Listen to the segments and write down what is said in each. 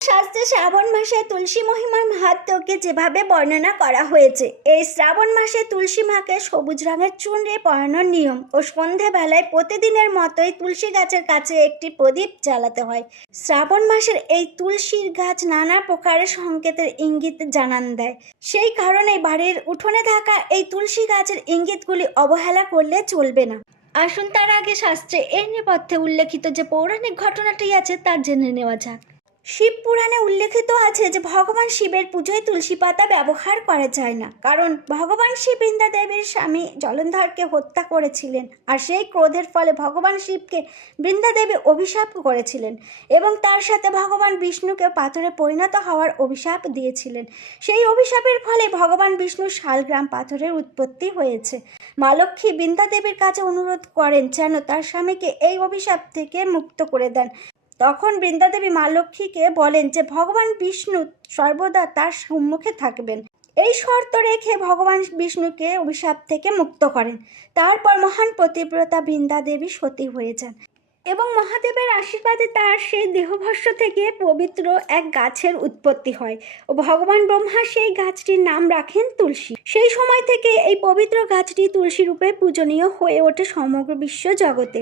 শাস্ত্রে শ্রাবণ মাসে তুলসী মহিমার মাহাত্ম্যকে যেভাবে বর্ণনা করা হয়েছে, এই শ্রাবণ মাসে তুলসী মাকে সবুজ রঙের চুনরি পরানোর নিয়ম ও সন্ধেবেলায় প্রতিদিনের মতোই তুলসী গাছের কাছে একটি প্রদীপ জ্বালাতে হয়। শ্রাবণ মাসের এই তুলসীর গাছ নানা প্রকারের সংকেতের ইঙ্গিত জানান দেয়। সেই কারণে বাড়ির উঠোনে থাকা এই তুলসী গাছের ইঙ্গিতগুলি অবহেলা করলে চলবে না। আসুন তার আগে শাস্ত্রে এর নেপথ্যে উল্লেখিত যে পৌরাণিক ঘটনাটি আছে তা জেনে নেওয়া যাক। শিব পুরাণে উল্লেখিত আছে যে ভগবান শিবের পুজোয় তুলসী পাতা ব্যবহার করা যায় না, কারণ ভগবান শিব বৃন্দা দেবীর স্বামী জলন্ধরকে হত্যা করেছিলেন, আর সেই ক্রোধের ফলে ভগবান শিবকে বৃন্দা দেবী অভিশাপ করেছিলেন এবং তার সাথে ভগবান বিষ্ণুকে পাথরে পরিণত হওয়ার অভিশাপ দিয়েছিলেন। সেই অভিশাপের ফলে ভগবান বিষ্ণুর শালগ্রাম পাথরের উৎপত্তি হয়েছে। মা লক্ষ্মী বৃন্দা দেবীর কাছে অনুরোধ করেন যেন তার স্বামীকে এই অভিশাপ থেকে মুক্ত করে দেন। তখন বৃন্দাদেবী মা লক্ষ্মীকে বলেন যে ভগবান বিষ্ণু সর্বদা তার সম্মুখে থাকবেন। এই শর্ত রেখে ভগবান বিষ্ণুকে অভিশাপ থেকে মুক্ত করেন। তারপর মহান পতিব্রতা বৃন্দা দেবী সতী হয়ে যান এবং মহাদেবের আশীর্বাদে তার সেই দেহভস্য থেকে পবিত্র এক গাছের উৎপত্তি হয় ও ভগবান ব্রহ্মা সেই গাছটির নাম রাখেন তুলসী। সেই সময় থেকে এই পবিত্র গাছটি তুলসী রূপে পূজনীয় হয়ে ওঠে সমগ্র বিশ্ব জগতে।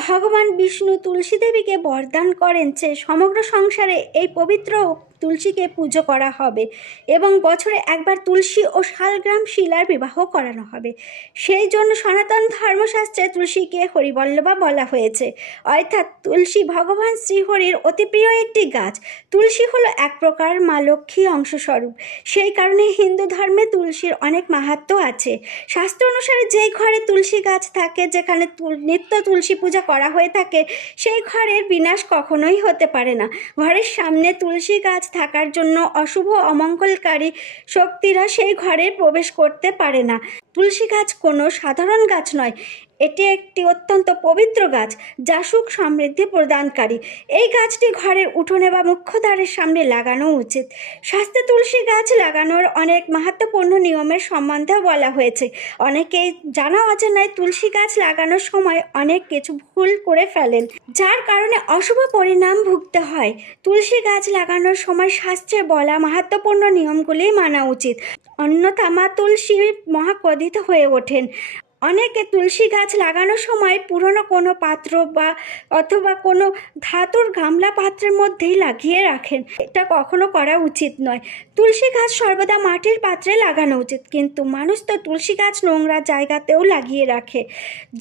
ভগবান বিষ্ণু তুলসী দেবীকে বরদান করেন যে সমগ্র সংসারে এই পবিত্র তুলসীকে পুজো করা হবে এবং বছরে একবার তুলসী ও শালগ্রাম শিলার বিবাহ করানো হবে। সেই জন্য সনাতন ধর্মশাস্ত্রে তুলসীকে হরিবল্লভা বলা হয়েছে, অর্থাৎ তুলসী ভগবান শ্রীহরির অতি প্রিয় একটি গাছ। তুলসী হলো এক প্রকার মা লক্ষ্মী অংশস্বরূপ। সেই কারণে হিন্দু ধর্মে তুলসীর অনেক মাহাত্ম্য আছে। শাস্ত্র অনুসারে যেই ঘরে তুলসী গাছ থাকে, যেখানে নিত্য তুলসী পূজা করা হয়ে থাকে, সেই ঘরের বিনাশ কখনোই হতে পারে না। ঘরের সামনে তুলসী গাছ থাকার জন্য অশুভ অমঙ্গলকারী শক্তিরা সেই ঘরে প্রবেশ করতে পারে না। তুলসী গাছ কোনো সাধারণ গাছ নয়, এটি একটি অত্যন্ত পবিত্র গাছ যা সুখ সমৃদ্ধি প্রদানকারী। এই গাছটি ঘরের উঠোনে বা মুখ্য দ্বারের সামনে লাগানো উচিত। শাস্ত্রে তুলসী গাছ লাগানোর অনেক মাহাত্ম্যপূর্ণ নিয়মের সম্বন্ধেও বলা হয়েছে। অনেকেই জানা অজানায় তুলসী গাছ লাগানোর সময় অনেক কিছু ভুল করে ফেলেন, যার কারণে অশুভ পরিণাম ভুগতে হয়। তুলসী গাছ লাগানোর সময় শাস্ত্রে বলা মাহাত্ম্যপূর্ণ নিয়মগুলি মানা উচিত, অন্যথা মা তুলসী মহাক্রোধিত হয়ে ওঠেন। অনেকে তুলসী গাছ লাগানোর সময় পুরনো কোনো পাত্র অথবা কোনো ধাতুর গামলা পাত্রের মধ্যেই লাগিয়ে রাখেন। এটা কখনো করা উচিত নয়। তুলসী গাছ সর্বদা মাটির পাত্রে লাগানো উচিত, কিন্তু মানুষ তো তুলসী গাছ নোংরা জায়গাতেও লাগিয়ে রাখে,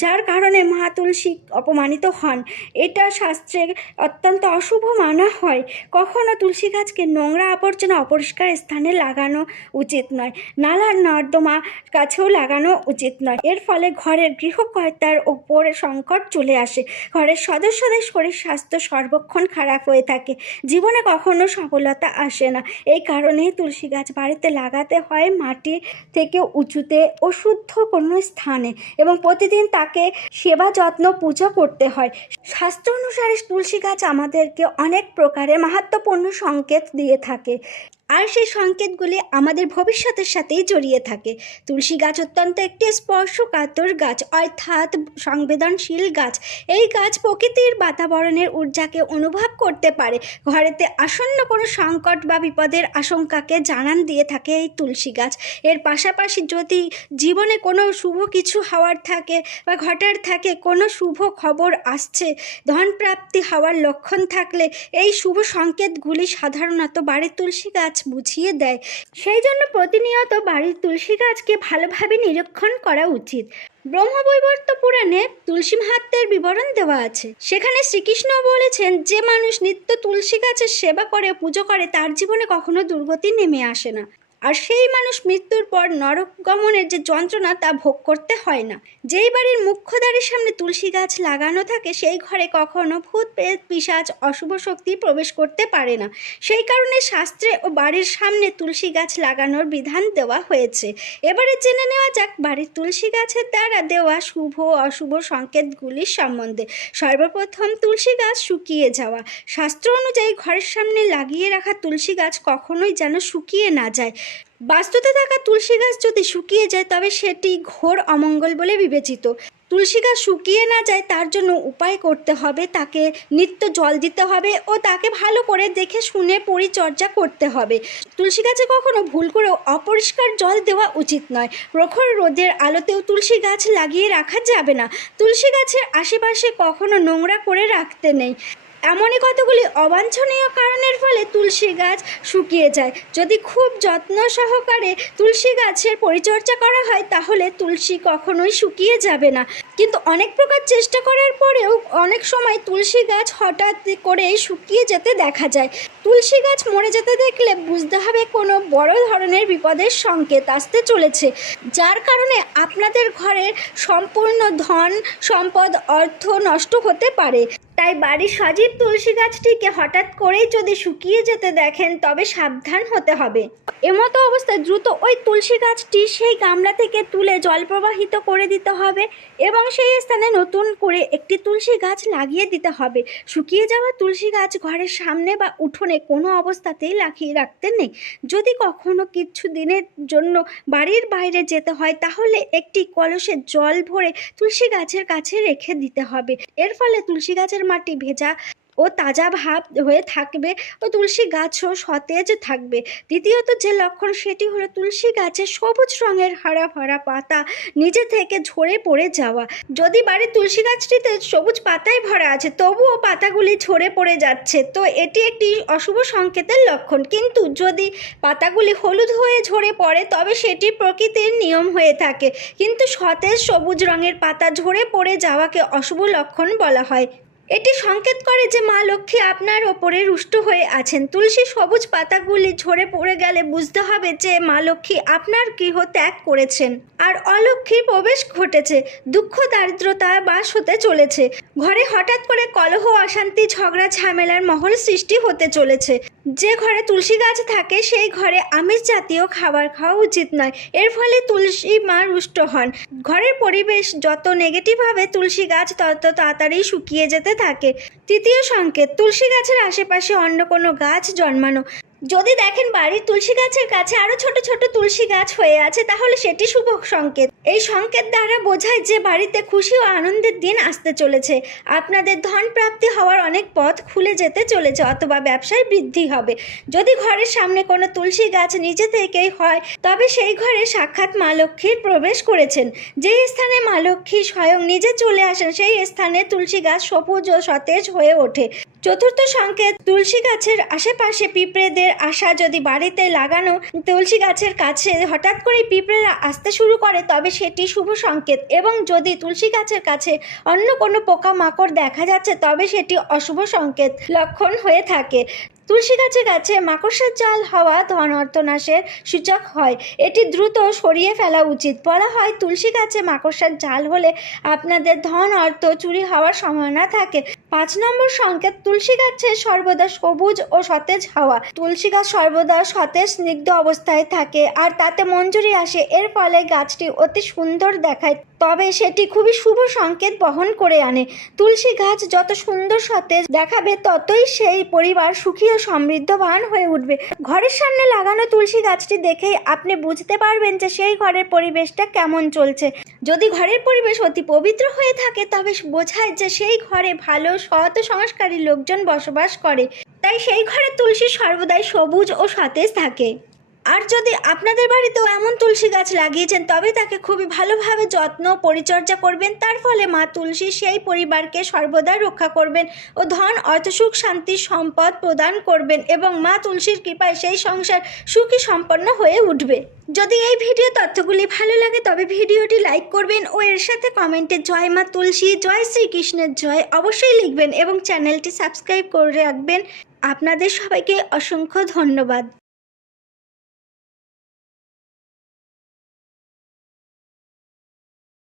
যার কারণে মা তুলসী অপমানিত হন। এটা শাস্ত্রে অত্যন্ত অশুভ মানা হয়। কখনো তুলসী গাছকে নোংরা আবর্জনা অপরিষ্কার স্থানে লাগানো উচিত নয়। নালা নর্দমা কাছেও লাগানো উচিত নয়। এর ফলে ঘরের গৃহকর্তার ওপরে সংকট চলে আসে। ঘরের সদস্যদের শরীর স্বাস্থ্য সর্বক্ষণ খারাপ হয়ে থাকে, জীবনে কখনো সফলতা আসে না। এই কারণেই তুলসী গাছ বাড়িতে লাগাতে হয় মাটি থেকে উঁচুতে ও শুদ্ধ কোনো স্থানে, এবং প্রতিদিন তাকে সেবা যত্ন পূজা করতে হয়। শাস্ত্র অনুসারে তুলসী গাছ আমাদেরকে অনেক প্রকারের মাহাত্ম্যপূর্ণ সংকেত দিয়ে থাকে, আর সেই সংকেতগুলি আমাদের ভবিষ্যতের সাথেই জড়িয়ে থাকে। তুলসী গাছ অত্যন্ত একটি স্পর্শকাতর গাছ, অর্থাৎ সংবেদনশীল গাছ। এই গাছ প্রকৃতির বাতাবরণের ঊর্জাকে অনুভব করতে পারে। ঘরেতে আসন্ন কোনো সংকট বা বিপদের আশঙ্কাকে জানান দিয়ে থাকে এই তুলসী গাছ। এর পাশাপাশি যদি জীবনে কোনো শুভ কিছু হওয়ার থাকে বা ঘটার থাকে, কোনো শুভ খবর আসছে, ধন প্রাপ্তি হওয়ার লক্ষণ থাকলে, এই শুভ সংকেতগুলি সাধারণত বাড়ির তুলসী গাছ বুঝিয়ে দেয়। সেই জন্য প্রতিনিয়ত বাড়ির তুলসী গাছকে ভালোভাবে নিরীক্ষণ করা উচিত। ব্রহ্মবৈবর্ত পুরাণে তুলসী মাহাত্ম্যের বিবরণ দেওয়া আছে। সেখানে শ্রীকৃষ্ণ বলেছেন, যে মানুষ নিত্য তুলসী গাছের সেবা করে পুজো করে, তার জীবনে কখনো দুর্গতি নেমে আসে না, আর সেই মানুষ মৃত্যুর পর নরক গমনের যে যন্ত্রণা তা ভোগ করতে হয় না। যেই বাড়ির মুখ্য দ্বারের সামনে তুলসী গাছ লাগানো থাকে, সেই ঘরে কখনো ভূত প্রেত পিশাচ অশুভ শক্তি প্রবেশ করতে পারে না। সেই কারণে শাস্ত্রে ও বাড়ির সামনে তুলসী গাছ লাগানোর বিধান দেওয়া হয়েছে। এবারে জেনে নেওয়া যাক বাড়ির তুলসী গাছের দ্বারা দেওয়া শুভ অশুভ সংকেতগুলির সম্বন্ধে। সর্বপ্রথম, তুলসী গাছ শুকিয়ে যাওয়া। শাস্ত্র অনুযায়ী ঘরের সামনে লাগিয়ে রাখা তুলসী গাছ কখনোই যেন শুকিয়ে না যায়। বাস্তুতে থাকা তুলসী গাছ যদি শুকিয়ে যায়, তবে সেটি ঘোর অমঙ্গল বলে বিবেচিত। তুলসী গাছ শুকিয়ে না যায় তার জন্য উপায় করতে হবে, তাকে নিত্য জল দিতে হবে ও তাকে ভালো করে দেখে শুনে পরিচর্যা করতে হবে। তুলসী গাছে কখনো ভুল করেও অপরিষ্কার জল দেওয়া উচিত নয়। প্রখর রোদের আলোতেও তুলসী গাছ লাগিয়ে রাখা যাবে না। তুলসী গাছের আশেপাশে কখনো নোংরা করে রাখতে নেই। এমনই কতগুলি অবাঞ্ছনীয় কারণের ফলে তুলসী গাছ শুকিয়ে যায়। যদি খুব যত্ন সহকারে তুলসী গাছের পরিচর্যা করা হয় তাহলে তুলসী কখনোই শুকিয়ে যাবে না। কিন্তু অনেক প্রকার চেষ্টা করার পরেও অনেক সময় তুলসী গাছ হঠাৎ করেই শুকিয়ে যেতে দেখা যায়। তুলসী গাছ মরে যেতে দেখলে বুঝতে হবে কোনো বড় ধরনের বিপদের সংকেত আসতে চলেছে, যার কারণে আপনাদের ঘরের সম্পূর্ণ ধন সম্পদ অর্থ নষ্ট হতে পারে। তাই বাড়ির সজীব তুলসী গাছটিকে হঠাৎ করেই যদি শুকিয়ে যেতে দেখেন তবে সাবধান হতে হবে। এমতো অবস্থায় দ্রুত ওই তুলসী গাছটি সেই গামলা থেকে তুলে জল প্রবাহিত করে দিতে হবে এবং সেই স্থানে নতুন করে একটি তুলসী গাছ লাগিয়ে দিতে হবে। শুকিয়ে যাওয়া তুলসী গাছ ঘরের সামনে বা উঠোনে কোনো অবস্থাতেই লাগিয়ে রাখতে নেই। যদি কখনো কিছু দিনের জন্য বাড়ির বাইরে যেতে হয় তাহলে একটি কলসে জল ভরে তুলসী গাছের কাছে রেখে দিতে হবে। এর ফলে তুলসী গাছের মাটি ভেজা ও তাজা ভাব হয়ে থাকবে ও তুলসী গাছও সতেজ থাকবে। দ্বিতীয়ত যে লক্ষণ সেটি হলো তুলসী গাছের সবুজ রঙের হারা ভরা পাতা নিজে থেকে ঝরে পড়ে যাওয়া। যদি বাড়ির তুলসী গাছটিতে সবুজ পাতায় ভরা আছে তবুও পাতাগুলি ঝরে পড়ে যাচ্ছে তো এটি একটি অশুভ সংকেতের লক্ষণ। কিন্তু যদি পাতাগুলি হলুদ হয়ে ঝরে পড়ে তবে সেটি প্রকৃতির নিয়ম হয়ে থাকে। কিন্তু সতেজ সবুজ রঙের পাতা ঝরে পড়ে যাওয়াকে অশুভ লক্ষণ বলা হয়। এটি সংকেত করে যে মা লক্ষ্মী আপনার ওপরে রুষ্ট হয়ে আছেন। তুলসী সবুজ পাতাগুলি ঝরে পড়ে গেলে বুঝতে হবে যে মা লক্ষ্মী আপনার গৃহ ত্যাগ করেছেন আর অলক্ষ্মীর প্রবেশ ঘটেছে। দুঃখ দারিদ্রতা বাস হতে চলেছে। ঘরে হঠাৎ করে কলহ অশান্তি ঝগড়া ঝামেলার মহল সৃষ্টি হতে চলেছে। যে ঘরে তুলসী গাছ থাকে সেই ঘরে আমিষ জাতীয় খাবার খাওয়া উচিত নয়। এর ফলে তুলসী মা রুষ্ট হন। ঘরের পরিবেশ যত নেগেটিভ হবে তুলসী গাছ তত তাড়াতাড়ি শুকিয়ে যেতে থাকে। তৃতীয় সংকেত, তুলসী গাছের আশেপাশে অন্য কোনো গাছ জন্মানো। যদি দেখেন বাড়ির তুলসী গাছের কাছে আরো ছোট ছোট তুলসী গাছ হয়ে আছে তাহলে সেটি শুভ সংকেত। এই সংকেত দ্বারা বোঝায় যে বাড়িতে খুশি ও আনন্দের দিন আসতে চলেছে। আপনাদের ধন প্রাপ্তি হওয়ার অনেক পথ খুলে যেতে চলেছে অথবা ব্যবসায় বৃদ্ধি হবে। যদি ঘরের সামনে কোনো তুলসী গাছ নিজে থেকেই হয় তবে সেই ঘরে সাক্ষাৎ মা লক্ষ্মীর প্রবেশ করেছেন। যেই স্থানে মা লক্ষ্মী স্বয়ং নিজে চলে আসেন সেই স্থানে তুলসী গাছ সবুজ ও সতেজ হয়ে ওঠে। চতুর্থ সংকেত, তুলসী গাছের আশেপাশে পিঁপড়েদের আসা। যদি বাড়িতে লাগানো তুলসী গাছের কাছে হঠাৎ করে পিঁপড়েরা আসতে শুরু করে তবে সেটি শুভ সংকেত এবং যদি তুলসী গাছের কাছে অন্য কোনো পোকামাকড় দেখা যাচ্ছে তবে সেটি অশুভ সংকেত লক্ষণ হয়ে থাকে। তুলসী গাছের কাছে মাকড়সার জাল হওয়া ধন অর্থনাশের সূচক হয়। এটি দ্রুত সরিয়ে ফেলা উচিত। বলা হয় তুলসী গাছে মাকড়সার জাল হলে আপনাদের ধন অর্থ চুরি হওয়ার সম্ভাবনা থাকে। 5 নম্বর সংকেত, তুলসী গাছে সর্বদা সবুজ ও সতেজ হওয়া। তুলসী গাছ সর্বদা সতেজ স্নিগ্ধ অবস্থায় থাকে আর তাতে মঞ্জুরি আসে। এর ফলে গাছটি অতি সুন্দর দেখায় তবে সেটি খুবই শুভ সংকেত বহন করে আনে। তুলসী গাছ যত সুন্দর সতেজ দেখাবে ততই সেই পরিবার সুখী ও সমৃদ্ধবান হয়ে উঠবে। ঘরের সামনে লাগানো তুলসী গাছটি দেখেই আপনি বুঝতে পারবেন যে সেই ঘরের পরিবেশটা কেমন চলছে। যদি ঘরের পরিবেশ অতি পবিত্র হয়ে থাকে তবে বোঝায় যে সেই ঘরে ভালো সৎ ও সংস্কারী লোকজন বসবাস করে। তাই সেই ঘরে তুলসী সর্বদাই সবুজ ও সতেজ থাকে। আর যদি আপনাদের বাড়িতেও এমন তুলসী গাছ লাগিয়েছেন তবে তাকে খুবই ভালোভাবে যত্ন পরিচর্যা করবেন। তার ফলে মা তুলসী সেই পরিবারকে সর্বদা রক্ষা করবেন ও ধন অর্থ সুখ শান্তি সম্পদ প্রদান করবেন এবং মা তুলসীর কৃপায় সেই সংসার সুখী সম্পন্ন হয়ে উঠবে। যদি এই ভিডিও তথ্যগুলি ভালো লাগে তবে ভিডিওটি লাইক করবেন ও এর সাথে কমেন্টে জয় মা তুলসী জয় শ্রীকৃষ্ণের জয় অবশ্যই লিখবেন এবং চ্যানেলটি সাবস্ক্রাইব করে রাখবেন। আপনাদের সবাইকে অসংখ্য ধন্যবাদ।